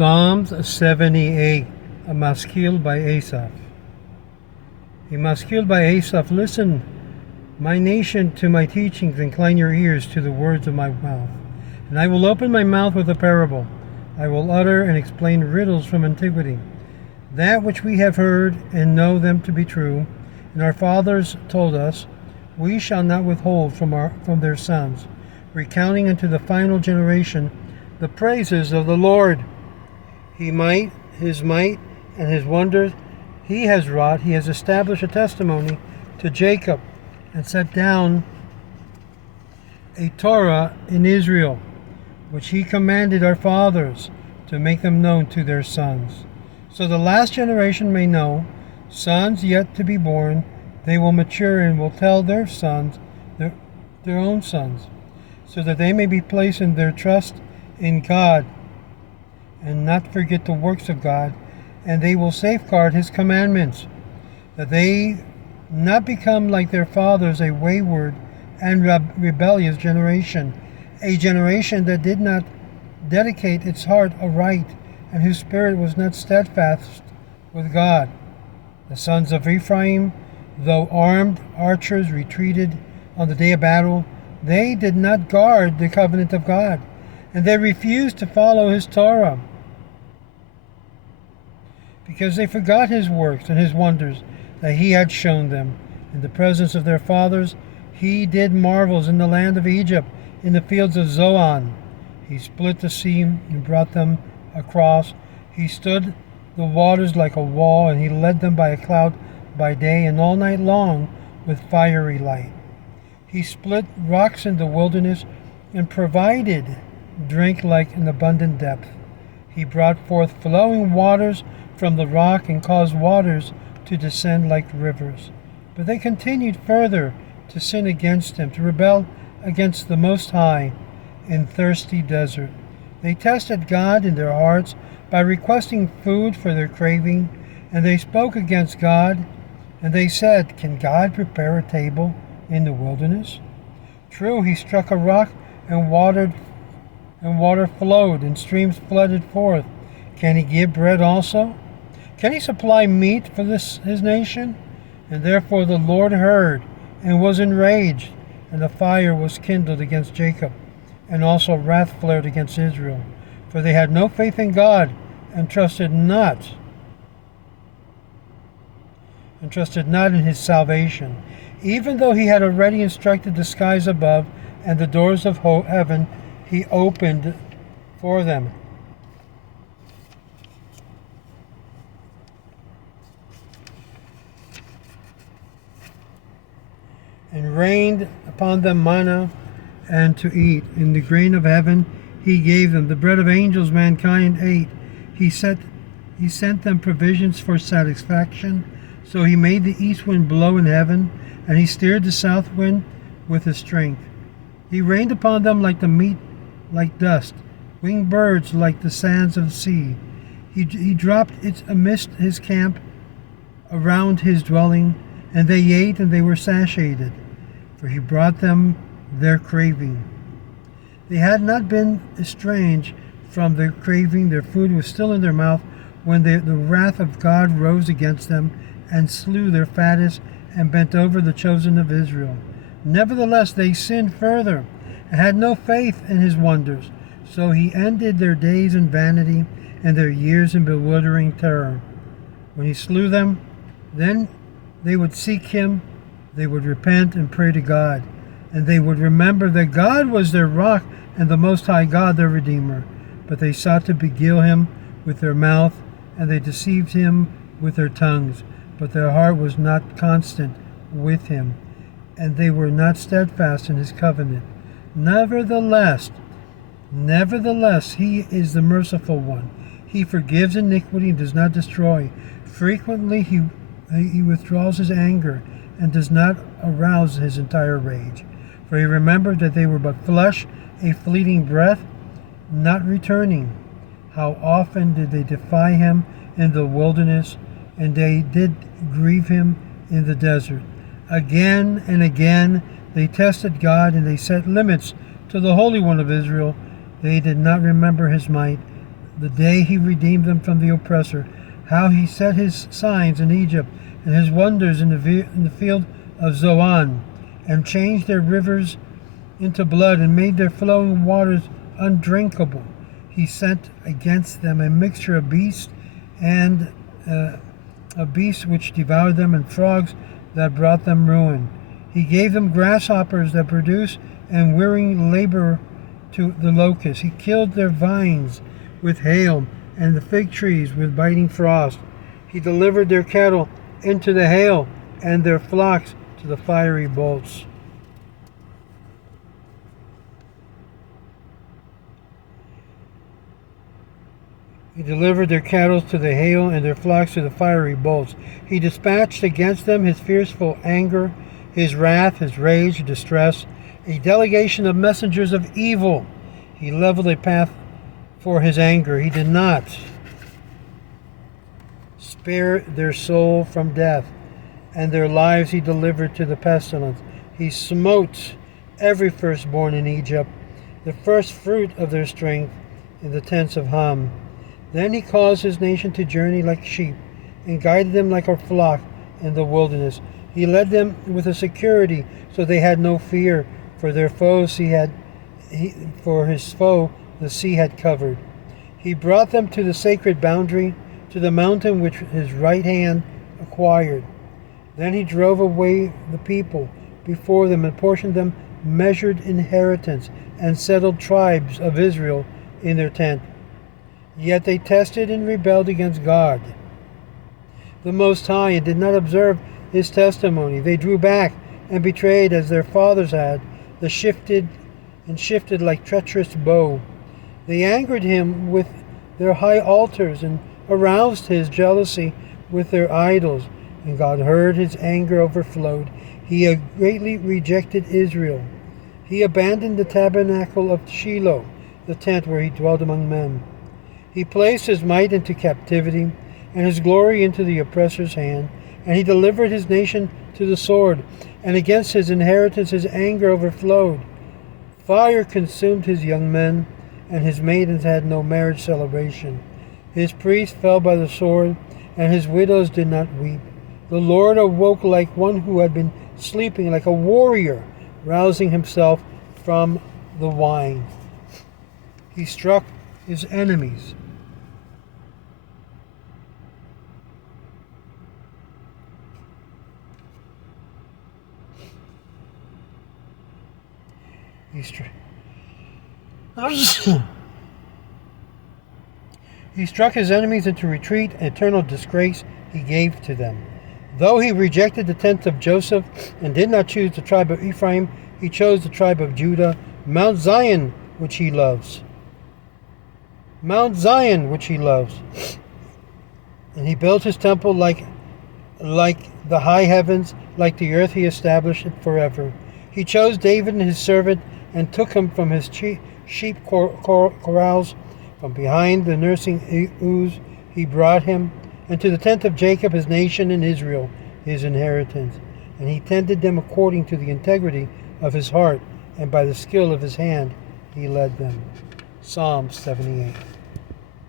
Psalms 78, a maskil by Asaph. A maskil by Asaph. Listen, my nation, to my teachings, incline your ears to the words of my mouth. And I will open my mouth with a parable. I will utter and explain riddles from antiquity. That which we have heard and know them to be true, and our fathers told us, we shall not withhold from their sons, recounting unto the final generation the praises of the Lord. His might, and his wonders he has wrought. He has established a testimony to Jacob, and set down a Torah in Israel, which he commanded our fathers to make them known to their sons. So the last generation may know, sons yet to be born, they will mature and will tell their sons, their own sons, so that they may be placed in their trust in God, and not forget the works of God, and they will safeguard his commandments, that they not become like their fathers, a wayward and rebellious generation, a generation that did not dedicate its heart aright, and whose spirit was not steadfast with God. The sons of Ephraim, though armed archers, retreated on the day of battle. They did not guard the covenant of God, and they refused to follow his Torah, because they forgot his works and his wonders that he had shown them. In the presence of their fathers, he did marvels in the land of Egypt, in the fields of Zoan. He split the sea and brought them across. He stood the waters like a wall, and he led them by a cloud by day, and all night long with fiery light. He split rocks in the wilderness, and provided drink like an abundant depth. He brought forth flowing waters from the rock, and caused waters to descend like rivers. But they continued further to sin against him, to rebel against the Most High in thirsty desert. They tested God in their hearts by requesting food for their craving, and they spoke against God, and they said, can God prepare a table in the wilderness? True, he struck a rock, and water flowed, and streams flooded forth. Can he give bread also? Can he supply meat for his nation? And therefore the Lord heard, and was enraged, and a fire was kindled against Jacob, and also wrath flared against Israel. For they had no faith in God, and trusted not in his salvation. Even though he had already instructed the skies above, and the doors of heaven he opened for them. And rained upon them manna and to eat. In the grain of heaven he gave them. The bread of angels mankind ate. He sent them provisions for satisfaction. So he made the east wind blow in heaven, and he steered the south wind with his strength. He rained upon them like the meat, like dust, winged birds like the sands of the sea. He dropped it amidst his camp, around his dwelling, and they ate, and they were satiated, for he brought them their craving. They had not been estranged from their craving. Their food was still in their mouth, when the wrath of God rose against them, and slew their fattest, and bent over the chosen of Israel. Nevertheless they sinned further, and had no faith in his wonders. So he ended their days in vanity, and their years in bewildering terror. When he slew them, then they would seek him, they would repent and pray to God, and they would remember that God was their rock, and the Most High God their Redeemer. But they sought to beguile him with their mouth, and they deceived him with their tongues. But their heart was not constant with him, and they were not steadfast in his covenant. Nevertheless, he is the merciful one. He forgives iniquity and does not destroy. Frequently he withdraws his anger, and does not arouse his entire rage. For he remembered that they were but flesh, a fleeting breath, not returning. How often did they defy him in the wilderness, and they did grieve him in the desert. Again and again they tested God, and they set limits to the Holy One of Israel. They did not remember his might, the day he redeemed them from the oppressor, how he set his signs in Egypt and his wonders in the field of Zoan, and changed their rivers into blood and made their flowing waters undrinkable. He sent against them a mixture of beasts and a beast which devoured them, and frogs that brought them ruin. He gave them grasshoppers that produce, and wearying labor to the locusts. He killed their vines with hail, and the fig trees with biting frost. He delivered their cattle into the hail, and their flocks to the fiery bolts. He delivered their cattle to the hail, and their flocks to the fiery bolts. He dispatched against them his fearful anger, his wrath, his rage, distress, a delegation of messengers of evil. He leveled a path for his anger. He did not spare their soul from death, and their lives he delivered to the pestilence. He smote every firstborn in Egypt, the first fruit of their strength in the tents of Ham. Then he caused his nation to journey like sheep, and guided them like a flock in the wilderness. He led them with a security, so they had no fear, for their foes for his foe the sea had covered. He brought them to the sacred boundary, to the mountain which his right hand acquired. Then he drove away the people before them, and portioned them measured inheritance, and settled tribes of Israel in their tent. Yet they tested and rebelled against God, the Most High, and did not observe his testimony. They drew back and betrayed as their fathers had, shifted like treacherous bow. They angered him with their high altars, and aroused his jealousy with their idols. And God heard, his anger overflowed. He greatly rejected Israel. He abandoned the tabernacle of Shiloh, the tent where he dwelt among men. He placed his might into captivity, and his glory into the oppressor's hand, and he delivered his nation to the sword, and against his inheritance his anger overflowed. Fire consumed his young men, and his maidens had no marriage celebration. His priests fell by the sword, and his widows did not weep. The Lord awoke like one who had been sleeping, like a warrior rousing himself from the wine. He struck his enemies. He struck his enemies into retreat. Eternal disgrace he gave to them. Though he rejected the tent of Joseph and did not choose the tribe of Ephraim, he chose the tribe of Judah, Mount Zion, which he loves. Mount Zion, which he loves. And he built his temple like the high heavens, like the earth he established it forever. He chose David and his servant, and took him from his sheep corrals, from behind the nursing ewes he brought him, and to the tent of Jacob his nation, and Israel his inheritance. And he tended them according to the integrity of his heart, and by the skill of his hand he led them. Psalm 78.